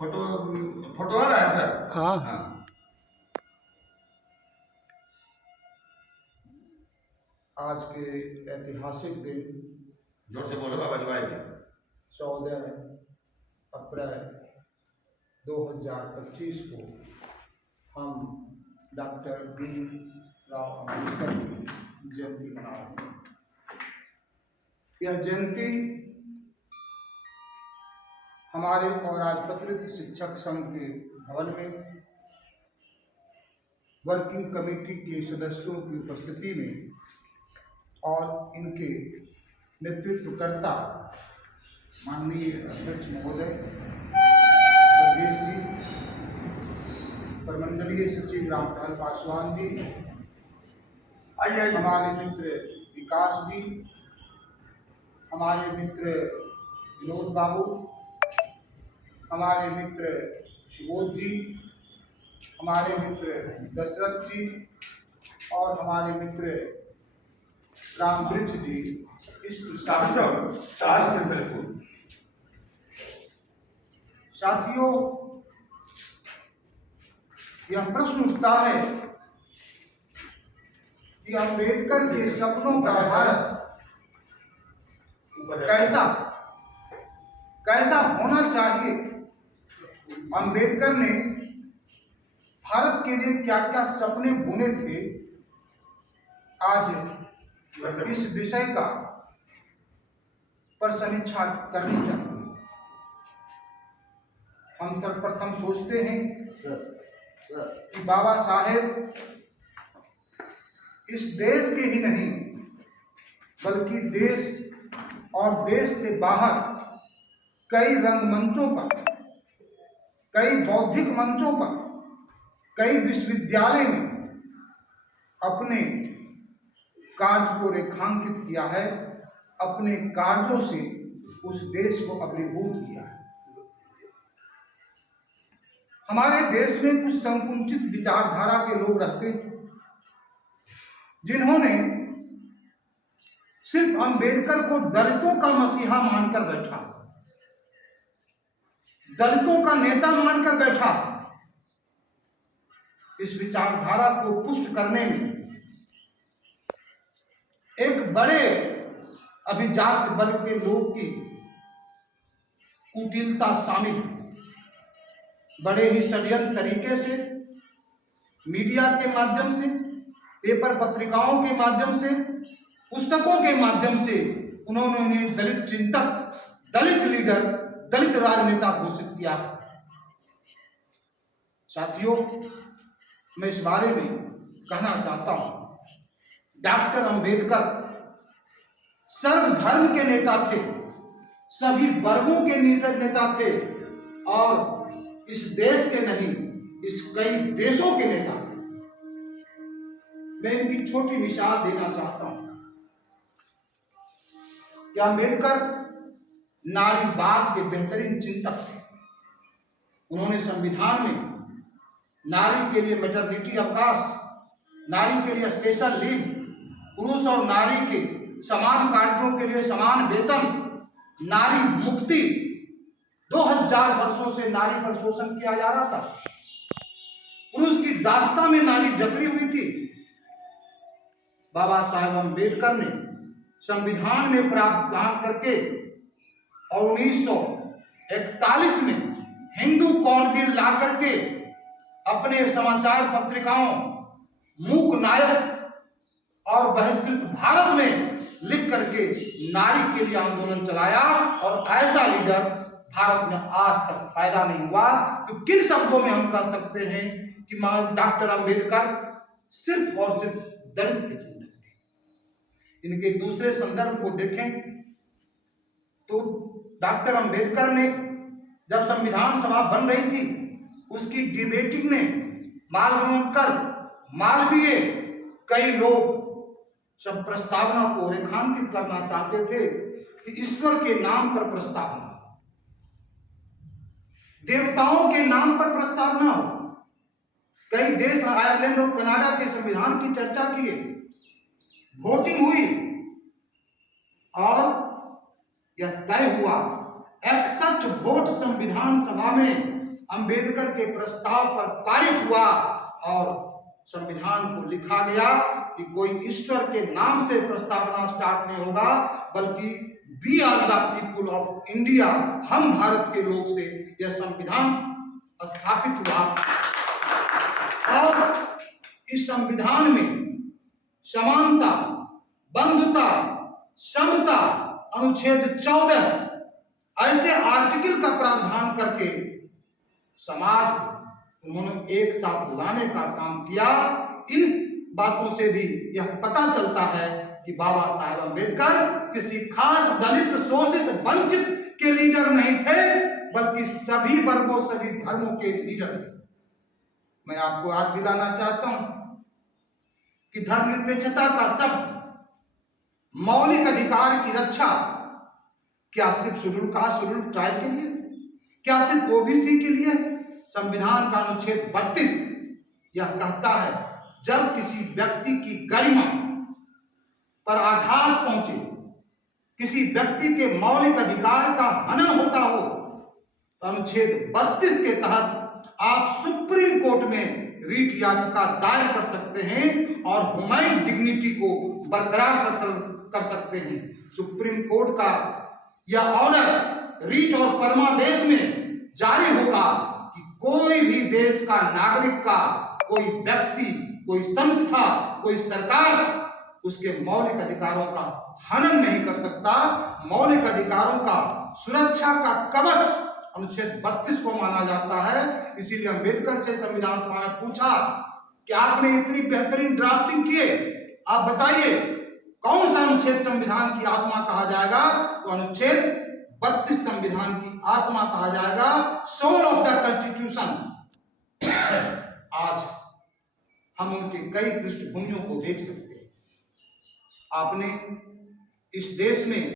Photo photo आ रहा है sir? हाँ। हाँ। आज के ऐतिहासिक दिन जोर से बोलो, आवाज आई थी। 14 अप्रैल 2025 को हम डॉक्टर भीमराव अम्बेडकर की जयंती मना रहे हैं। यह जयंती हमारे अराजपत्रित शिक्षक संघ के भवन में वर्किंग कमेटी के सदस्यों की उपस्थिति में और इनके नेतृत्वकर्ता माननीय अध्यक्ष महोदय प्रदेश जी, प्रमंडलीय सचिव रामपाल पासवान जी, हमारे मित्र विकास जी, हमारे मित्र विनोद बाबू, हमारे मित्र शिवोद जी, हमारे मित्र दशरथ जी और हमारे मित्र रामवृक्ष जी, इस साथियों, यह प्रश्न उठता है कि अम्बेडकर के सपनों का भारत कैसा होना चाहिए। अम्बेडकर ने भारत के लिए क्या क्या सपने बुने थे, आज इस विषय का पर समीक्षा करनी चाहिए। हम सर्वप्रथम सोचते हैं कि बाबा साहेब इस देश के ही नहीं बल्कि देश और देश से बाहर कई रंगमंचों पर, कई बौद्धिक मंचों पर, कई विश्वविद्यालय में अपने कार्य को रेखांकित किया है, अपने कार्यों से उस देश को अभिभूत किया है। हमारे देश में कुछ संकुचित विचारधारा के लोग रहते हैं जिन्होंने सिर्फ अम्बेडकर को दलितों का मसीहा मानकर बैठा, दलितों का नेता मानकर बैठा। इस विचारधारा को पुष्ट करने में एक बड़े अभिजात वर्ग के लोग की कुटिलता शामिल, बड़े ही षड्यंत्र तरीके से मीडिया के माध्यम से, पेपर पत्रिकाओं के माध्यम से, पुस्तकों के माध्यम से उन्होंने दलित चिंतक, दलित लीडर, दलित राजनेता घोषित किया। साथियों, मैं इस बारे में कहना चाहता हूं, डॉक्टर अंबेडकर सर्वधर्म के नेता थे, सभी वर्गों के नेता थे और इस देश के नहीं, इस कई देशों के नेता थे। मैं इनकी छोटी मिसाल देना चाहता हूं कि अंबेडकर नारीवाद के बेहतरीन चिंतक थे। उन्होंने संविधान में नारी के लिए मैटरनिटी अवकाश, नारी के लिए स्पेशल लीव, पुरुष और नारी के समान कार्यों के लिए समान वेतन, नारी मुक्ति, 2000 वर्षों से नारी पर शोषण किया जा रहा था, पुरुष की दास्ता में नारी जकड़ी हुई थी। बाबा साहेब अम्बेडकर ने संविधान में प्रावधान करके और 1941 में हिंदू कोड बिल ला करके अपने समाचार पत्रिकाओं मूक नायक और बहिष्कृत भारत में लिख करके नारी के लिए आंदोलन चलाया और ऐसा लीडर भारत में आज तक पैदा नहीं हुआ। तो किन शब्दों में हम कह सकते हैं कि डॉक्टर अंबेडकर सिर्फ और सिर्फ दलित के चिंतक थे। इनके दूसरे संदर्भ को देखें तो डॉक्टर अंबेडकर ने जब संविधान सभा बन रही थी, उसकी डिबेटिंग में मालवीय कई लोग सब प्रस्तावना को रेखांकित करना चाहते थे कि ईश्वर के नाम पर प्रस्तावना, देवताओं के नाम पर प्रस्तावना हो। कई देश आयरलैंड और कनाडा के संविधान की चर्चा किए, वोटिंग हुई और यह तय हुआ 61 वोट संविधान सभा में अंबेडकर के प्रस्ताव पर पारित हुआ और संविधान को लिखा गया कि कोई ईश्वर के नाम से प्रस्तावना स्टार्ट नहीं होगा, बल्कि we are the people of India, हम भारत के लोग से यह संविधान स्थापित हुआ। और इस संविधान में समानता, बंधुता, समता, अनुच्छेद 14 ऐसे आर्टिकल का प्रावधान करके समाज को उन्होंने एक साथ लाने का काम किया। इन बातों से भी यह पता चलता है कि बाबा साहेब अम्बेडकर किसी खास दलित, शोषित, वंचित के लीडर नहीं थे, बल्कि सभी वर्गों, सभी धर्मों के लीडर थे। मैं आपको याद दिलाना चाहता हूं कि धर्मनिरपेक्षता का शब्द मौलिक अधिकार की रक्षा क्या सिर्फ शेड्यूल कास्ट, शेड्यूल ट्राइब के लिए, क्या सिर्फ ओबीसी के लिए? संविधान का अनुच्छेद 32 यह कहता है, जब किसी व्यक्ति की गरिमा पर आघात पहुंचे, किसी व्यक्ति के मौलिक अधिकार का हनन होता हो, तो अनुच्छेद 32 के तहत आप सुप्रीम कोर्ट में रीट याचिका दायर कर सकते हैं और ह्यूमन डिग्निटी को बरकरार कर सकते हैं। सुप्रीम कोर्ट का यह ऑर्डर रीट और परमादेश में जारी होगा कि कोई भी देश का नागरिक का, कोई व्यक्ति, कोई संस्था, कोई सरकार उसके मौलिक अधिकारों का हनन नहीं कर सकता। मौलिक अधिकारों का सुरक्षा का कवच अनुच्छेद 32 को माना जाता है। इसीलिए अम्बेडकर से संविधान सभा ने पूछा कि आपने इतनी बेहतरीन ड्राफ्टिंग किए, आप बताइए कौन सा अनुच्छेद संविधान की आत्मा कहा जाएगा? तो अनुच्छेद 32 संविधान की आत्मा कहा जाएगा, सोल ऑफ द कॉन्स्टिट्यूशन। आज हम उनके कई पृष्ठभूमियों को देख सकते हैं। आपने इस देश में